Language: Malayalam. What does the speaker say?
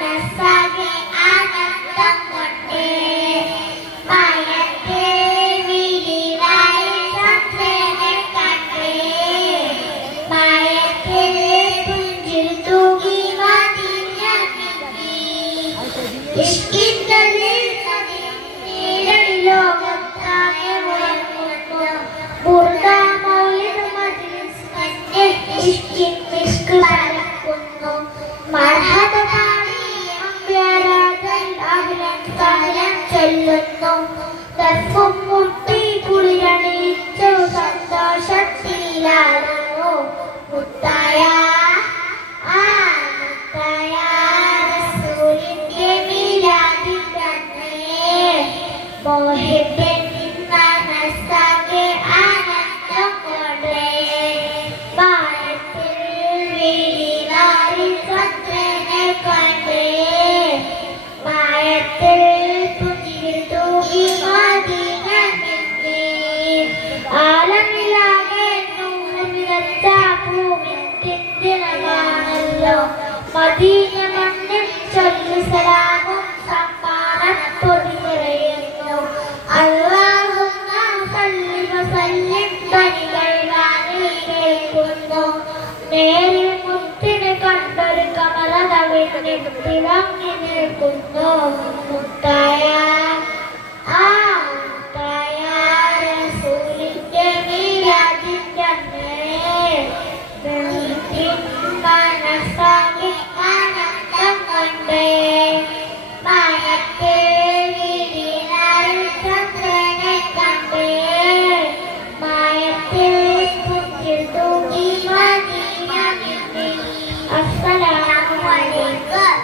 മനസ്സാകെ ആനന്ദം കൊണ്ടേ മയത്തെ വിരിവായി ചന്ദ്രനെ കണ്ടേ മയത്തിൽ പുഞ്ചിൽ തൂകി മതിഞ്ഞ ഇഷ്കിന്തലിൽ ലോകത്താകെ മുഴങ്ങുന്നു ബുർദാമൗലിദ് മജ്ലിസ് തന്നെ ഇഷ്കിൻ മിസ്ക് പരക്കുന്നു മർഹബ ചൊല്ലുന്നു ദർഫും മുട്ടി കുളിരണിയിച്ചു സന്തോഷത്തിലാടുന്നു മുത്തായ മുത്തായ റസൂലിന്റെ മിലാദിന്റെ മോഹിബിൻ മനസ്സാകെ ആനന്ദം കൊണ്ടേ വാനത്തിൽ വിരിവാരിൽ ചന്ദ്രനെ കണ്ടേ മായത്തിൽ പുഞ്ചിരിൽ തൂകി മദീന നിന്നേ ആലമിലാകെ നൂറ് നിറച്ച ഭൂമിത്തിൻ ദിനമാണല്ലോ മദീന മണ്ണിൽ ചൊല്ലു സലാമും സമ്മാനത്തൊടി നിറയുന്നു അല്ലാഹുമ്മ സല്ലി വസല്ലിം ധ്വനികൾ വാനിൽ കേൾക്കുന്നു നേരിൽ മുത്തിനെ കണ്ടൊരു കമലതവിൽ തിളങ്ങി നിൽക്കുന്നു മുത്തായ മുത്തായ റസൂലിന്റെ മിലാദിന്റെ മനസ്സാകെ ആനന്ദം കൊണ്ടേ മായത്തെ വിരിനാളിൽ ചന്ദ്രനെ കണ്ടേ മായത്തിൽ പുഞ്ചിൽ തൂകി മദീന നിന്നേ. അസ്സലാമു അലൈക്കും.